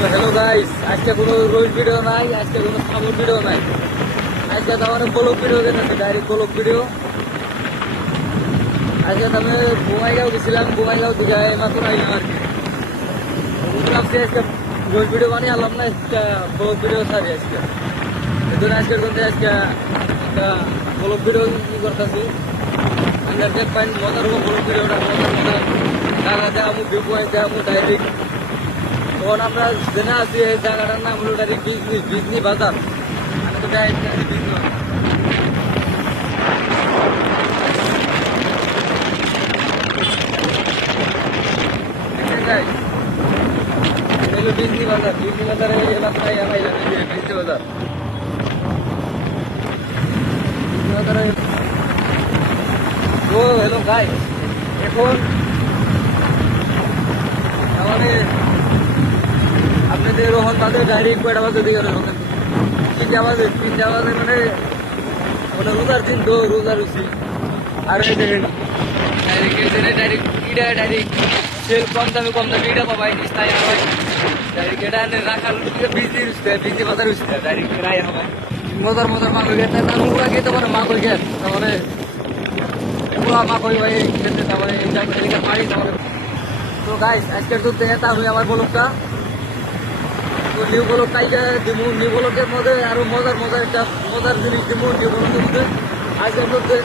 তো hello guys, আজকে কোনো রোজ ভিডিও নাই, আজকে কোনো খবর ভিডিও নাই। আজকে তো আমার ব্লগ ভিডিও গেছে, ডাইরেক্ট ব্লগ ভিডিও। আজকে তো আমি বঙ্গাইগাঁও গেছিলাম, বঙ্গাইগাঁও থেকে মাত্র আইলাম আর কি। ভাবছি আজকে রোজ ভিডিও বানিয়ে আনলাম না, আজকে ব্লগ ভিডিও ছাড়ি আজকে। এজন্য আজকের মধ্যে আজকে একটা ব্লগ ভিডিও ই করতেছি। আন্ডার দেখ পাইন মজার ব্লগ ভিডিওটা, মজার মজার জায়গা দেখামু, ভিউ পয়েন্ট দেখামু ডাইরেক্ট। তখন আমরা জেনে আছি এই জায়গাটার নাম হলো ডাইরেক্ট বিজনি বাজার। আমি তো ডাইরেক্ট বিজনি বাজার। বিজনি বাজার, বিজনি বাজারে এলাকায় আইলাম, বিজনি বাজার। বিজনি বাজারে ও হ্যালো গাই, এখন আমাদের আপনাদের রোহন তাদের ডাইরেক্ট কয়টা বাজে দিকে রোহন 3টা বাজে, 3টা বাজে মানে মানে রোজার দিন তো রোজা রুচি। আর এই দেখেন ডাইরেক্ট ডাইরেক্ট সেল কম দামে ইটা পাবাই তাই হয় ডাইরেক্ট এটা রাখার বিজনি রুচতে, বিজনি বাজার রুচতে ডাইরেক্ট রায় হয় মজার মজার মাছ হয়ে গেছে। তারপর পুরা খেতে পারে মাছ হয়ে গেছে, তারপরে পুরা মাছ হয়ে ভাই খেতে, তারপরে এদিকে পানি। তারপরে তো গাইস আজকের তো এটা হয়ে আমার ব্লগটা। তো নিউ ব্লগ টাইকে দিব, নিউ ব্লগের মধ্যে আরো মজার একটা মজার জিনিস দিব নিউ ব্লগের মধ্যে। আজকের মধ্যে